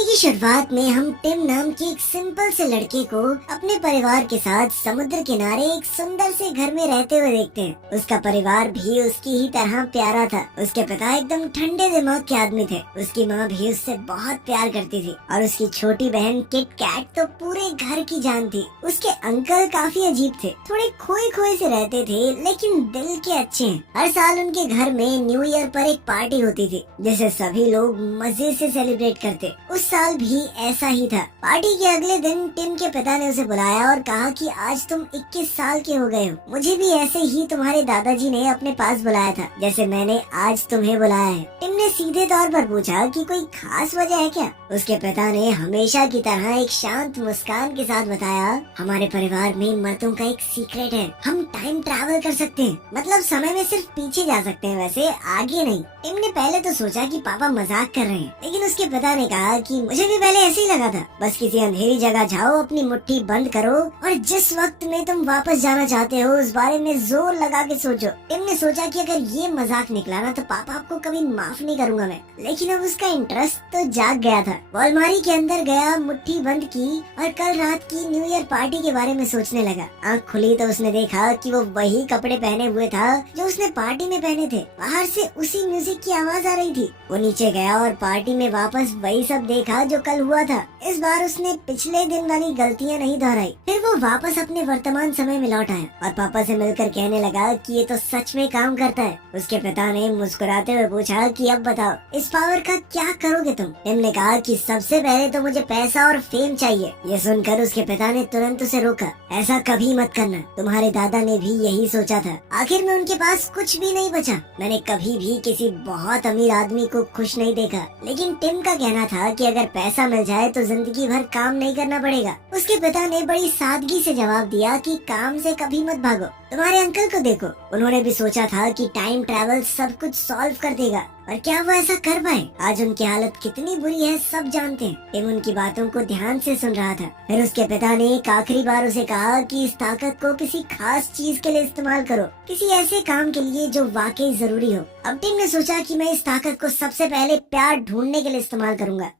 कहानी की शुरुआत में हम टिम नाम के एक सिंपल से लड़के को अपने परिवार के साथ समुद्र किनारे एक सुंदर से घर में रहते हुए देखते हैं। उसका परिवार भी उसकी ही तरह प्यारा था। उसके पिता एकदम ठंडे दिमाग के आदमी थे। उसकी माँ भी उससे बहुत प्यार करती थी और उसकी छोटी बहन किट कैट तो पूरे घर की जान थी। उसके अंकल काफी अजीब थे, थोड़े खोए खोए से रहते थे लेकिन दिल के अच्छे हैं। हर साल उनके घर में न्यू ईयर पर एक पार्टी होती थी जिसे सभी लोग मजे से सेलिब्रेट करते। उस साल भी ऐसा ही था। पार्टी के अगले दिन टिम के पिता ने उसे बुलाया और कहा कि आज तुम 21 साल के हो गए हो। मुझे भी ऐसे ही तुम्हारे दादाजी ने अपने पास बुलाया था जैसे मैंने आज तुम्हें बुलाया है। टिम ने सीधे तौर पर पूछा कि कोई खास वजह है क्या। उसके पिता ने हमेशा की तरह एक शांत मुस्कान के साथ बताया, हमारे परिवार में मर्दों का एक सीक्रेट है, हम टाइम ट्रैवल कर सकते हैं। मतलब समय में सिर्फ पीछे जा सकते हैं, वैसे आगे नहीं। टिम ने पहले तो सोचा कि पापा मजाक कर रहे हैं, लेकिन उसके पिता ने कहा कि मुझे भी पहले ऐसे ही लगा था। बस किसी अंधेरी जगह जाओ, अपनी मुट्ठी बंद करो और जिस वक्त में तुम वापस जाना चाहते हो उस बारे में जोर लगा के सोचो। टिम ने सोचा कि अगर ये मजाक निकला ना तो पापा आपको कभी माफ नहीं करूंगा मैं। लेकिन अब उसका इंटरेस्ट तो जाग गया था। वो अलमारी के अंदर गया, मुट्ठी बंद की और कल रात की न्यू ईयर पार्टी के बारे में सोचने लगा। आँख खुली तो उसने देखा कि वो वही कपड़े पहने हुए था जो उसने पार्टी में पहने थे। बाहर से उसी म्यूजिक की आवाज आ रही थी। वो नीचे गया और पार्टी में वापस वही सब देखा जो कल हुआ था। इस बार उसने पिछले दिन वाली गलतियां नहीं दोहराई। फिर वो वापस अपने वर्तमान समय में लौट आया और पापा से मिलकर कहने लगा कि ये तो सच में काम करता है। उसके पिता ने मुस्कुराते हुए पूछा कि अब बताओ इस पावर का क्या करोगे तुम। टिम ने कहा कि सबसे पहले तो मुझे पैसा और फेम चाहिए। ये सुनकर उसके पिता ने तुरंत उसे रोका, ऐसा कभी मत करना, तुम्हारे दादा ने भी यही सोचा था। आखिर में उनके पास कुछ भी नहीं बचा। मैंने कभी भी किसी बहुत अमीर आदमी को खुश नहीं देखा। लेकिन टिम का कहना था कि अगर पैसा मिल जाए तो जिंदगी भर काम नहीं करना पड़ेगा। उसके पिता ने बड़ी सादगी से जवाब दिया कि काम से कभी मत भागो। तुम्हारे अंकल को देखो, उन्होंने भी सोचा था कि टाइम ट्रैवल सब कुछ सॉल्व कर देगा, और क्या वो ऐसा कर पाए? आज उनकी हालत कितनी बुरी है सब जानते हैं। टिम उनकी बातों को ध्यान से सुन रहा था। फिर उसके पिता ने एक आखिरी बार उसे कहा कि इस ताकत को किसी खास चीज के लिए इस्तेमाल करो, किसी ऐसे काम के लिए जो वाकई जरूरी हो। अब टिम ने सोचा कि मैं इस ताकत को सबसे पहले प्यार ढूंढने के लिए इस्तेमाल करूंगा।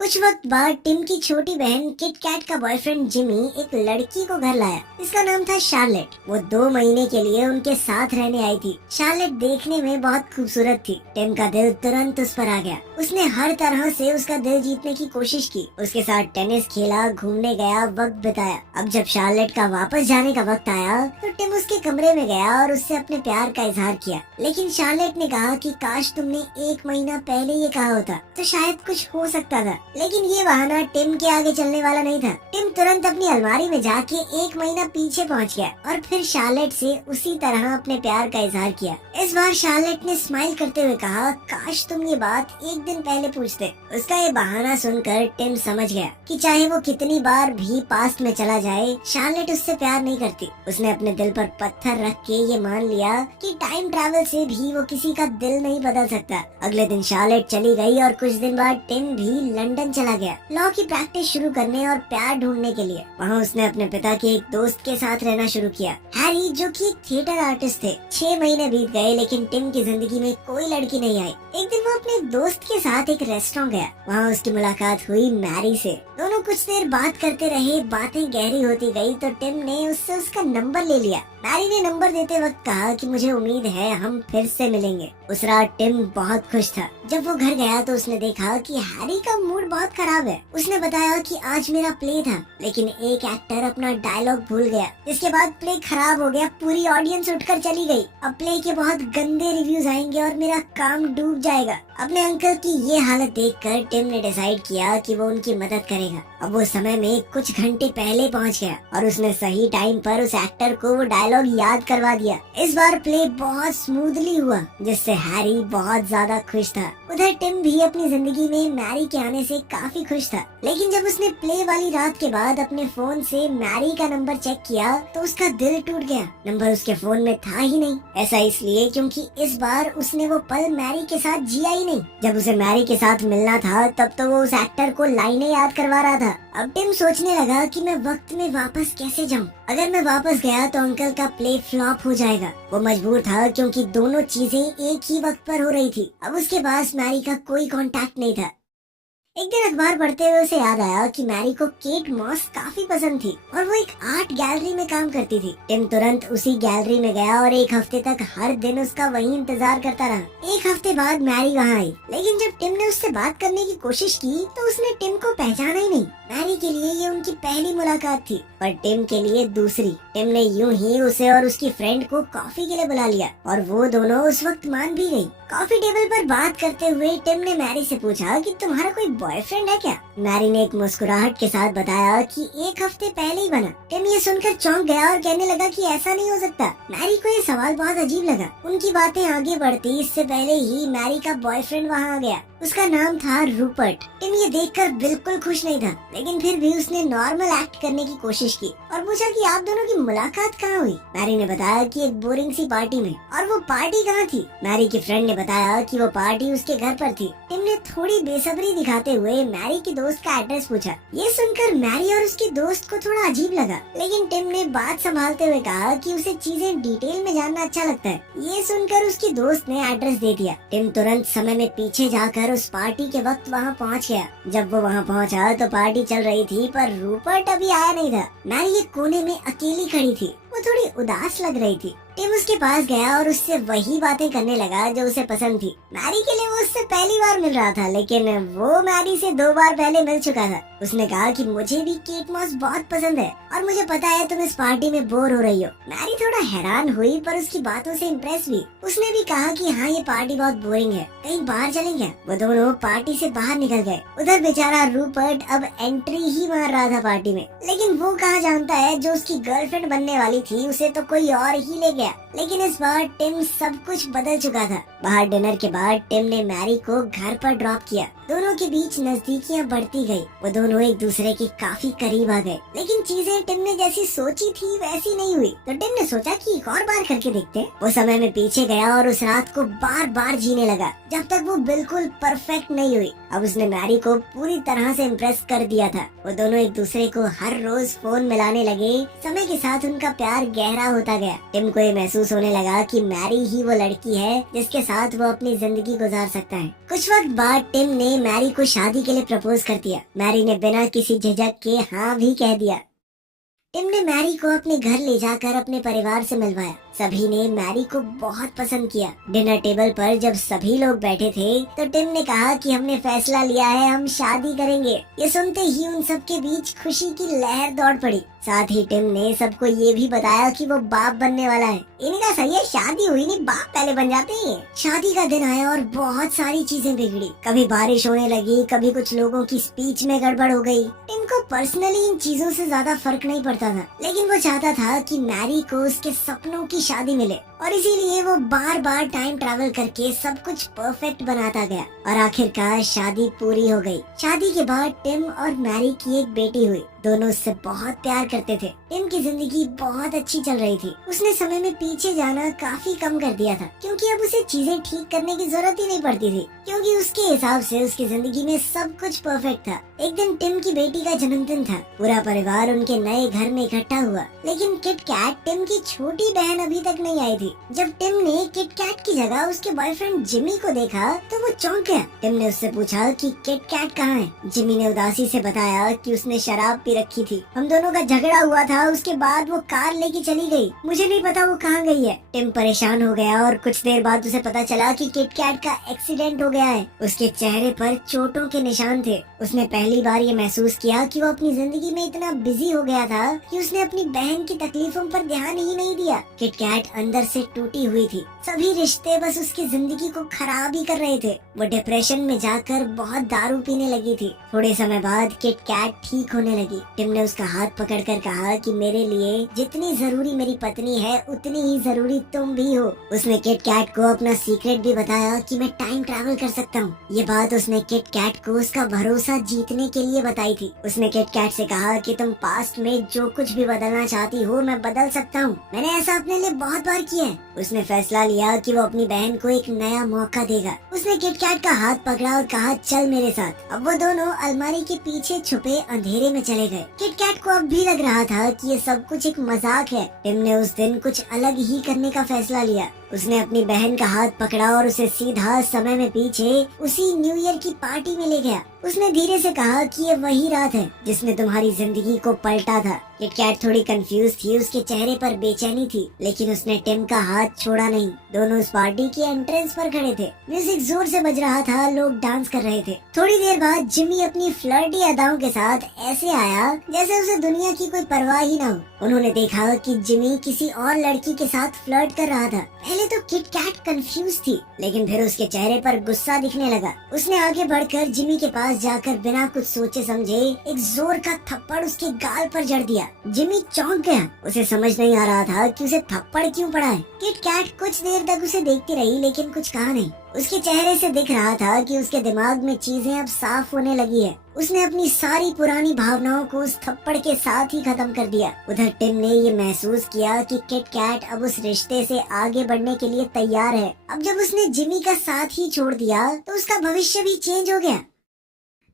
कुछ वक्त बाद टिम की छोटी बहन किट कैट का बॉयफ्रेंड जिमी एक लड़की को घर लाया। इसका नाम था शार्लेट। वो 2 महीने के लिए उनके साथ रहने आई थी। शार्लेट देखने में बहुत खूबसूरत थी। टिम का दिल तुरंत उस पर आ गया। उसने हर तरह से उसका दिल जीतने की कोशिश की। उसके साथ टेनिस खेला, घूमने गया, वक्त बिताया। अब जब शार्लेट का वापस जाने का वक्त आया तो टिम उसके कमरे में गया और उससे अपने प्यार का इजहार किया। लेकिन शार्लेट ने कहा कि काश तुमने 1 महीना पहले ये कहा होता तो शायद कुछ हो सकता था। लेकिन ये बहाना टिम के आगे चलने वाला नहीं था। टिम तुरंत अपनी अलमारी में जाके 1 महीना पीछे पहुंच गया और फिर शार्लेट से उसी तरह अपने प्यार का इजहार किया। इस बार शार्लेट ने स्माइल करते हुए कहा, काश तुम ये बात 1 दिन पहले पूछते। उसका ये बहाना सुनकर टिम समझ गया कि चाहे वो कितनी बार भी पास्ट में चला जाए, शार्लेट उससे प्यार नहीं करती। उसने अपने दिल पर पत्थर रख के ये मान लिया कि टाइम ट्रैवल से भी वो किसी का दिल नहीं बदल सकता। अगले दिन शार्लेट चली गई और कुछ दिन बाद टिम भी लंदन चला गया लॉ की प्रैक्टिस शुरू करने और प्यार ढूंढने के लिए। वहाँ उसने अपने पिता के एक दोस्त के साथ रहना शुरू किया, हैरी, जो कि एक थिएटर आर्टिस्ट थे। 6 महीने बीत गए लेकिन टिम की जिंदगी में कोई लड़की नहीं आई। एक दिन वो अपने दोस्त के साथ एक रेस्टोरेंट गया। वहाँ उसकी मुलाकात हुई मैरी से। दोनों कुछ देर बात करते रहे, बातें गहरी होती गई तो टिम ने उससे उसका नंबर ले लिया। मैरी ने नंबर देते वक्त कहा कि मुझे उम्मीद है हम फिर से मिलेंगे। उस रात टिम बहुत खुश था। जब वो घर गया तो उसने देखा कि हैरी का मूड बहुत खराब है। उसने बताया कि आज मेरा प्ले था लेकिन एक एक्टर अपना डायलॉग भूल गया, जिसके बाद प्ले खराब हो गया। पूरी ऑडियंस उठकर चली गई। अब प्ले के बहुत गंदे रिव्यूज आएंगे और मेरा काम डूब जाएगा। अपने अंकल की ये हालत देखकर टिम ने डिसाइड किया कि वो उनकी मदद करेगा। अब वो समय में कुछ घंटे पहले पहुंच गया और उसने सही टाइम पर उस एक्टर को वो डायलॉग याद करवा दिया। इस बार प्ले बहुत स्मूथली हुआ जिससे हैरी बहुत ज्यादा खुश था। उधर टिम भी अपनी जिंदगी में मैरी के आने से काफी खुश था। लेकिन जब उसने प्ले वाली रात के बाद अपने फोन से मैरी का नंबर चेक किया तो उसका दिल टूट गया। नंबर उसके फोन में था ही नहीं। ऐसा इसलिए क्योंकि इस बार उसने वो पल मैरी के साथ जिया ही नहीं। जब उसे मैरी के साथ मिलना था तब तो वो उस एक्टर को लाइनें याद करवा रहा था। अब टिम सोचने लगा कि मैं वक्त में वापस कैसे जाऊं। अगर मैं वापस गया तो अंकल का प्ले फ्लॉप हो जाएगा। वो मजबूर था क्योंकि दोनों चीजें एक ही वक्त पर हो रही थी। अब उसके पास मैरी का कोई कांटेक्ट नहीं था। एक दिन अखबार पढ़ते हुए उसे याद आया कि मैरी को केट मॉस काफी पसंद थी और वो एक आर्ट गैलरी में काम करती थी। टिम तुरंत उसी गैलरी में गया और एक हफ्ते तक हर दिन उसका वही इंतजार करता रहा। एक हफ्ते बाद मैरी वहाँ आई, लेकिन जब टिम ने उससे बात करने की कोशिश की तो उसने टिम को पहचाना ही नहीं। मैरी के लिए ये उनकी पहली मुलाकात थी, पर टिम के लिए दूसरी। टिम ने यूं ही उसे और उसकी फ्रेंड को कॉफी के लिए बुला लिया और वो दोनों उस वक्त मान भी गई। कॉफी टेबल पर बात करते हुए टिम ने मैरी से पूछा कि तुम्हारा कोई बॉयफ्रेंड है क्या? मैरी ने एक मुस्कुराहट के साथ बताया कि एक हफ्ते पहले ही बना। टिम ये सुनकर चौंक गया और कहने लगा कि ऐसा नहीं हो सकता। मैरी को ये सवाल बहुत अजीब लगा। उनकी बातें आगे बढ़ती इससे पहले ही मैरी का बॉयफ्रेंड वहाँ आ गया। उसका नाम था रूपर्ट। टिम ये देखकर बिल्कुल खुश नहीं था, लेकिन फिर भी उसने नॉर्मल एक्ट करने की कोशिश की और पूछा कि आप दोनों की मुलाकात कहाँ हुई? मैरी ने बताया कि एक बोरिंग सी पार्टी में। और वो पार्टी कहाँ थी? मैरी की फ्रेंड ने बताया कि वो पार्टी उसके घर पर थी। टिम ने थोड़ी बेसब्री दिखाते हुए मैरी की दोस्त का एड्रेस पूछा। ये सुनकर मैरी और उसकी दोस्त को थोड़ा अजीब लगा, लेकिन टिम ने बात संभालते हुए कहा कि उसे चीजें डिटेल में जानना अच्छा लगता है। ये सुनकर उसकी दोस्त ने एड्रेस दे दिया। टिम तुरंत समय में पीछे जाकर उस पार्टी के वक्त वहाँ पहुँच गया। जब वो वहाँ पहुँचा तो पार्टी चल रही थी, पर रूपर्ट अभी आया नहीं था। मैरी एक कोने में अकेली खड़ी थी। वो थोड़ी उदास लग रही थी। टिम उसके पास गया और उससे वही बातें करने लगा जो उसे पसंद थी। मैरी के लिए वो उससे पहली बार मिल रहा था, लेकिन वो मैरी से 2 बार पहले मिल चुका था। उसने कहा कि मुझे भी केट मॉस बहुत पसंद है और मुझे पता है तुम इस पार्टी में बोर हो रही हो। मैरी थोड़ा हैरान हुई, पर उसकी बातों से इम्प्रेस हुई। उसने भी कहा कि हाँ, ये पार्टी बहुत बोरिंग है, कहीं बाहर चलेंगे। वो दोनों पार्टी से बाहर निकल गए। उधर बेचारा रूपर्ट अब एंट्री ही मार रहा था पार्टी में, लेकिन वो कहाँ जानता है जो उसकी गर्लफ्रेंड बनने वाली थी उसे तो कोई और ही ले गया। लेकिन इस बार टिम सब कुछ बदल चुका था। बाहर डिनर के बाद टिम ने मैरी को घर पर ड्रॉप किया। दोनों के बीच नजदीकियां बढ़ती गई। वो दोनों एक दूसरे के काफी करीब आ गए, लेकिन चीजें टिम ने जैसी सोची थी वैसी नहीं हुई। तो टिम ने सोचा कि एक और बार करके देखते हैं। वो समय में पीछे गया और उस रात को बार बार जीने लगा जब तक वो बिल्कुल परफेक्ट नहीं हुई। अब उसने मैरी को पूरी तरह से इम्प्रेस कर दिया था। वो दोनों एक दूसरे को हर रोज फोन मिलाने लगे। समय के साथ उनका प्यार गहरा होता गया। टिम को ये महसूस होने लगा कि मैरी ही वो लड़की है जिसके साथ वो अपनी जिंदगी गुजार सकता है। कुछ वक्त बाद टिम ने मैरी को शादी के लिए प्रपोज कर दिया। मैरी ने बिना किसी झिझक के हाँ भी कह दिया। टिम ने मैरी को अपने घर ले जाकर अपने परिवार से मिलवाया। सभी ने मैरी को बहुत पसंद किया। डिनर टेबल पर जब सभी लोग बैठे थे तो टिम ने कहा कि हमने फैसला लिया है, हम शादी करेंगे। ये सुनते ही उन सबके बीच खुशी की लहर दौड़ पड़ी। साथ ही टिम ने सबको ये भी बताया कि वो बाप बनने वाला है। इनका सही है, शादी हुई नहीं, बाप पहले बन जाते हैं। शादी का दिन आया और बहुत सारी चीजें बिगड़ी। कभी बारिश होने लगी, कभी कुछ लोगों की स्पीच में गड़बड़ हो गई। टिम को पर्सनली इन चीजों से ज्यादा फर्क नहीं पड़ता था, लेकिन वो चाहता था कि मैरी को उसके सपनों की शादी मिले और इसीलिए वो बार बार टाइम ट्रैवल करके सब कुछ परफेक्ट बनाता गया और आखिरकार शादी पूरी हो गई। शादी के बाद टिम और मैरी की एक बेटी हुई। दोनों उससे बहुत प्यार करते थे। टिम की जिंदगी बहुत अच्छी चल रही थी। उसने समय में पीछे जाना काफी कम कर दिया था, क्योंकि अब उसे चीजें ठीक करने की जरूरत ही नहीं पड़ती थी, क्योंकि उसके हिसाब से उसकी जिंदगी में सब कुछ परफेक्ट था। एक दिन टिम की बेटी का जन्मदिन था। पूरा परिवार उनके नए घर में इकट्ठा हुआ, लेकिन किट कैट टिम की छोटी बहन अभी तक नहीं आई थी। जब टिम ने किट कैट की जगह उसके बॉयफ्रेंड जिमी को देखा तो वो चौंक गया। टिम ने उससे पूछा कि किट कैट कहाँ है? जिमी ने उदासी से बताया कि उसने शराब पी रखी थी, हम दोनों का झगड़ा हुआ था, उसके बाद वो कार लेके चली गई, मुझे नहीं पता वो कहाँ गई है। टिम परेशान हो गया और कुछ देर बाद उसे पता चला कि किट कैट का एक्सीडेंट हो गया है। उसके चेहरे पर चोटों के निशान थे। उसने पहली बार ये महसूस किया कि वो अपनी जिंदगी में इतना बिजी हो गया था कि उसने अपनी बहन की तकलीफों पर ध्यान ही नहीं दिया। किट कैट अंदर से टूटी हुई थी। सभी रिश्ते बस उसकी जिंदगी को खराब ही कर रहे थे। वो डिप्रेशन में जाकर बहुत दारू पीने लगी थी। थोड़े समय बाद किट कैट ठीक होने लगी। टिम ने उसका हाथ पकड़कर कहा कि मेरे लिए जितनी जरूरी मेरी पत्नी है उतनी ही जरूरी तुम भी हो। उसने किट कैट को अपना सीक्रेट भी बताया कि मैं टाइम ट्रैवल कर सकता हूँ। ये बात उसने किट कैट को उसका भरोसा जीतने के लिए बताई थी। उसने किट कैट से कहा कि तुम पास्ट में जो कुछ भी बदलना चाहती हो मैं बदल सकता हूँ, मैंने ऐसा अपने लिए बहुत बार किया है। उसने फैसला लिया कि वो अपनी बहन को एक नया मौका देगा। उसने किट कैट का हाथ पकड़ा और कहा चल मेरे साथ। अब वो दोनों अलमारी के पीछे छुपे अंधेरे में चले गए। किट कैट को अब भी लग रहा था कि ये सब कुछ एक मजाक है। टिम ने उस दिन कुछ अलग ही करने का फैसला लिया। उसने अपनी बहन का हाथ पकड़ा और उसे सीधा समय में पीछे उसी न्यू ईयर की पार्टी में ले गया। उसने धीरे से कहा कि ये वही रात है जिसने तुम्हारी जिंदगी को पलटा था। किट कैट थोड़ी कंफ्यूज थी, उसके चेहरे पर बेचैनी थी, लेकिन उसने टिम का हाथ छोड़ा नहीं। दोनों उस पार्टी के एंट्रेंस पर खड़े थे। म्यूजिक जोर से बज रहा था, लोग डांस कर रहे थे। थोड़ी देर बाद जिमी अपनी फ्लर्टी अदाओं के साथ ऐसे आया जैसे उसे दुनिया की कोई परवाह ही न हो। उन्होंने देखा कि जिमी किसी और लड़की के साथ फ्लर्ट कर रहा था। पहले तो किट कैट कंफ्यूज थी, लेकिन फिर उसके चेहरे पर गुस्सा दिखने लगा। उसने आगे बढ़कर जिमी के पास जाकर बिना कुछ सोचे समझे एक जोर का थप्पड़ उसके गाल पर जड़ दिया। जिमी चौंक गया। उसे समझ नहीं आ रहा था कि उसे थप्पड़ क्यों पड़ा है। किट कैट कुछ देर तक उसे देखती रही, लेकिन कुछ कहा नहीं। उसके चेहरे से दिख रहा था कि उसके दिमाग में चीजें अब साफ होने लगी है। उसने अपनी सारी पुरानी भावनाओं को उस थप्पड़ के साथ ही खत्म कर दिया। उधर टिम ने ये महसूस किया कि किट कैट अब उस रिश्ते से आगे बढ़ने के लिए तैयार है। अब जब उसने जिमी का साथ ही छोड़ दिया तो उसका भविष्य भी चेंज हो गया।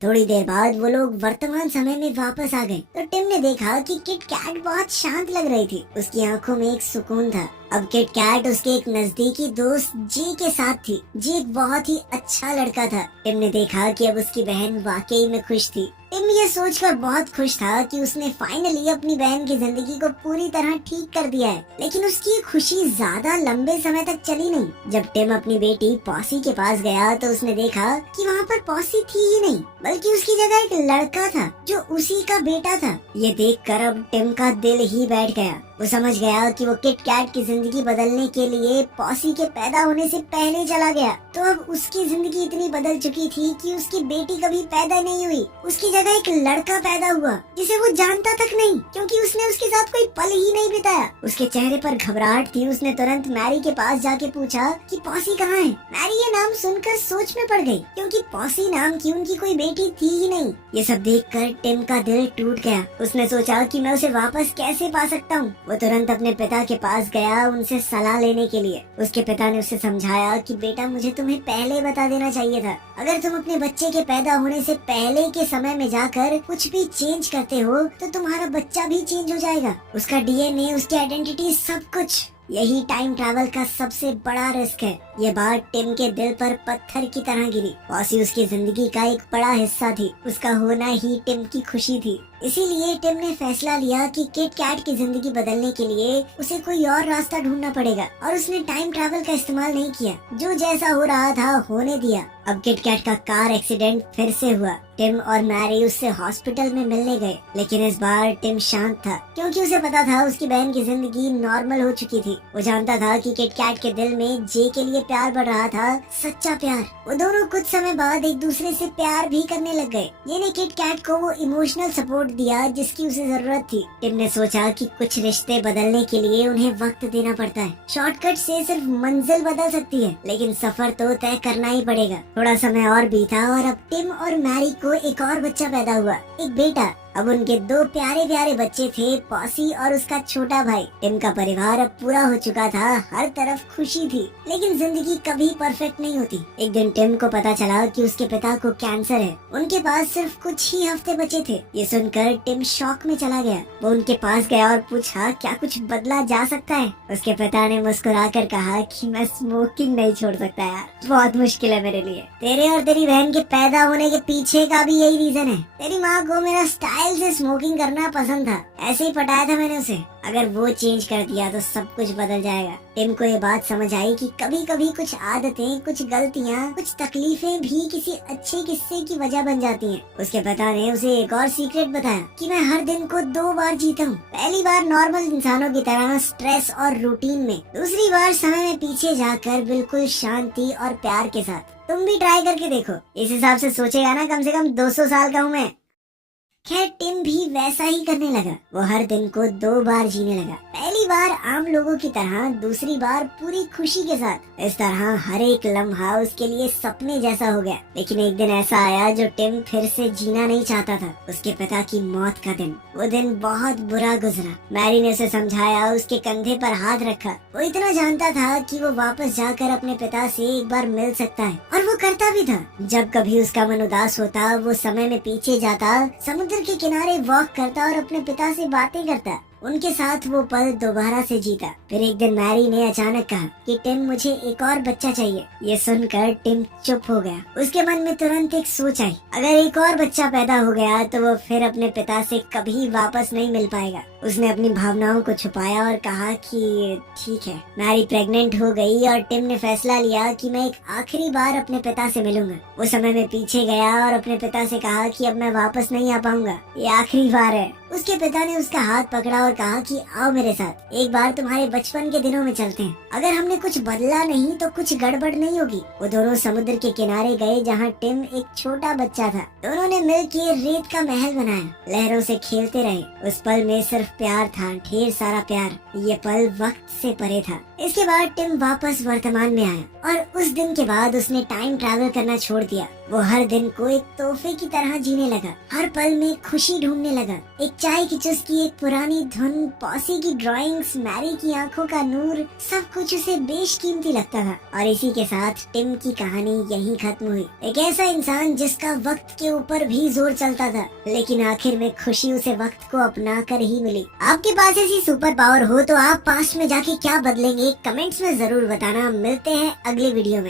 थोड़ी देर बाद वो लोग वर्तमान समय में वापस आ गए तो टिम ने देखा कि किट कैट बहुत शांत लग रही थी। उसकी आंखों में एक सुकून था। अब किट कैट उसके एक नजदीकी दोस्त जी के साथ थी। जी एक बहुत ही अच्छा लड़का था। टिम ने देखा कि अब उसकी बहन वाकई में खुश थी। टिम ये सोचकर बहुत खुश था कि उसने फाइनली अपनी बहन की जिंदगी को पूरी तरह ठीक कर दिया है। लेकिन उसकी खुशी ज्यादा लंबे समय तक चली नहीं। जब टिम अपनी बेटी पॉसी के पास गया तो उसने देखा कि वहाँ पर पॉसी थी ही नहीं, बल्कि उसकी जगह एक लड़का था जो उसी का बेटा था। ये देखकर अब टिम का दिल ही बैठ गया। वो समझ गया कि वो किट कैट की जिंदगी बदलने के लिए पॉसी के पैदा होने से पहले चला गया। तो अब उसकी जिंदगी इतनी बदल चुकी थी कि उसकी बेटी कभी पैदा नहीं हुई। उसकी जगह एक लड़का पैदा हुआ जिसे वो जानता तक नहीं, क्योंकि उसने उसके साथ कोई पल ही नहीं बिताया। उसके चेहरे पर घबराहट थी। उसने तुरंत मैरी के पास जाके पूछा कि पॉसी कहाँ है। मैरी ये नाम सुनकर सोच में पड़ गई, क्योंकि पॉसी नाम की उनकी कोई बेटी थी ही नहीं। ये सब देखकर टिम का दिल टूट गया। उसने सोचा कि मैं उसे वापस कैसे पा सकता हूँ। वो तुरंत अपने पिता के पास गया उनसे सलाह लेने के लिए। उसके पिता ने उसे समझाया कि बेटा, मुझे तुम्हें पहले बता देना चाहिए था। अगर तुम अपने बच्चे के पैदा होने से पहले के समय में जाकर कुछ भी चेंज करते हो तो तुम्हारा बच्चा भी चेंज हो जाएगा। उसका डीएनए, उसकी आइडेंटिटी, सब कुछ। यही टाइम ट्रैवल का सबसे बड़ा रिस्क है। ये बात टिम के दिल पर पत्थर की तरह गिरी। पॉसी उसकी जिंदगी का एक बड़ा हिस्सा थी। उसका होना ही टिम की खुशी थी। इसीलिए टिम ने फैसला लिया कि किट कैट की जिंदगी बदलने के लिए उसे कोई और रास्ता ढूंढना पड़ेगा। और उसने टाइम ट्रैवल का इस्तेमाल नहीं किया। जो जैसा हो रहा था होने दिया। अब किट कैट का कार एक्सीडेंट फिर से हुआ। टिम और मैरी उससे हॉस्पिटल में मिलने गए, लेकिन इस बार टिम शांत था, क्योंकि उसे पता था उसकी बहन की जिंदगी नॉर्मल हो चुकी थी। वो जानता था कि किट कैट के दिल में जे के लिए प्यार बढ़ रहा था, सच्चा प्यार। वो दोनों कुछ समय बाद एक दूसरे से प्यार भी करने लग गए। ये ने किट कैट को वो इमोशनल सपोर्ट दिया जिसकी उसे जरूरत थी। टिम ने सोचा कि कुछ रिश्ते बदलने के लिए उन्हें वक्त देना पड़ता है। शॉर्टकट से सिर्फ मंजिल बदल सकती है, लेकिन सफर तो तय करना ही पड़ेगा। थोड़ा समय और बीता और अब टिम और मैरी को एक और बच्चा पैदा हुआ, एक बेटा। अब उनके दो प्यारे प्यारे बच्चे थे, पॉसी और उसका छोटा भाई। टिम का परिवार अब पूरा हो चुका था। हर तरफ खुशी थी, लेकिन जिंदगी कभी परफेक्ट नहीं होती। एक दिन टिम को पता चला कि उसके पिता को कैंसर है। उनके पास सिर्फ कुछ ही हफ्ते बचे थे। ये सुनकर टिम शॉक में चला गया। वो उनके पास गया और पूछा, क्या कुछ बदला जा सकता है? उसके पिता ने मुस्कुराकर कहा कि मैं स्मोकिंग नहीं छोड़ सकता यार, बहुत मुश्किल है मेरे लिए। तेरे और तेरी बहन के पैदा होने के पीछे का भी यही रीजन है। तेरी माँ को मेरा स्टाइल से स्मोकिंग करना पसंद था, ऐसे ही पटाया था मैंने उसे। अगर वो चेंज कर दिया तो सब कुछ बदल जाएगा। टिम को ये बात समझ आई कि कभी कभी कुछ आदतें, कुछ गलतियाँ, कुछ तकलीफें भी किसी अच्छे किस्से की वजह बन जाती हैं। उसके पिता ने उसे एक और सीक्रेट बताया कि मैं हर दिन को 2 बार जीता हूँ। पहली बार नॉर्मल इंसानों की तरह स्ट्रेस और रूटीन में, दूसरी बार समय में पीछे जाकर बिल्कुल शांति और प्यार के साथ। तुम भी ट्राई करके देखो। इस हिसाब से सोचेगा ना, कम से कम 200 साल का हूँ मैं। खैर टिम भी वैसा ही करने लगा। वो हर दिन को 2 बार जीने लगा। पहली बार आम लोगों की तरह, दूसरी बार पूरी खुशी के साथ। इस तरह हर एक लम्हा उसके लिए सपने जैसा हो गया। लेकिन एक दिन ऐसा आया जो टिम फिर से जीना नहीं चाहता था। उसके पिता की मौत का दिन। वो दिन बहुत बुरा गुजरा। मैरी ने उसे समझाया, उसके कंधे पर हाथ रखा। वो इतना जानता था कि वो वापस जाकर अपने पिता से एक बार मिल सकता है, और वो करता भी था। जब कभी उसका मन उदास होता, वो समय में पीछे जाता, समुद्र के किनारे वॉक करता और अपने पिता से बातें करता। उनके साथ वो पल दोबारा से जीता। फिर एक दिन मैरी ने अचानक कहा कि टिम, मुझे एक और बच्चा चाहिए। ये सुनकर टिम चुप हो गया। उसके मन में तुरंत एक सोच आई, अगर एक और बच्चा पैदा हो गया तो वो फिर अपने पिता से कभी वापस नहीं मिल पाएगा। उसने अपनी भावनाओं को छुपाया और कहा कि ठीक है। मैरी प्रेग्नेंट हो गई और टिम ने फैसला लिया कि मैं एक आखिरी बार अपने पिता से मिलूंगा। वो समय में पीछे गया और अपने पिता से कहा कि अब मैं वापस नहीं आ पाऊंगा, ये आखिरी बार है। उसके पिता ने उसका हाथ पकड़ा और कहा कि आओ मेरे साथ, एक बार तुम्हारे बचपन के दिनों में चलते हैं। अगर हमने कुछ बदला नहीं तो कुछ गड़बड़ नहीं होगी। वो दोनों समुद्र के किनारे गए जहाँ टिम एक छोटा बच्चा था। दोनों ने मिलकर रेत का महल बनाया, लहरों से खेलते रहे। उस पल में सिर्फ प्यार था, ढेर सारा प्यार। ये पल वक्त से परे था। इसके बाद टिम वापस वर्तमान में आया और उस दिन के बाद उसने टाइम ट्रैवल करना छोड़ दिया। वो हर दिन को एक तोहफे की तरह जीने लगा, हर पल में खुशी ढूंढने लगा। एक चाय की चुस्की, एक पुरानी धुन, पॉसी की ड्राइंग्स, मैरी की आंखों का नूर, सब कुछ उसे बेशकीमती लगता था। और इसी के साथ टिम की कहानी यहीं खत्म हुई। एक ऐसा इंसान जिसका वक्त के ऊपर भी जोर चलता था, लेकिन आखिर में खुशी उसे वक्त को अपना कर ही मिली। आपके पास ऐसी सुपर पावर हो तो आप पास्ट में जाके क्या बदलेंगे, कमेंट्स में जरूर बताना। मिलते हैं अगले वीडियो में।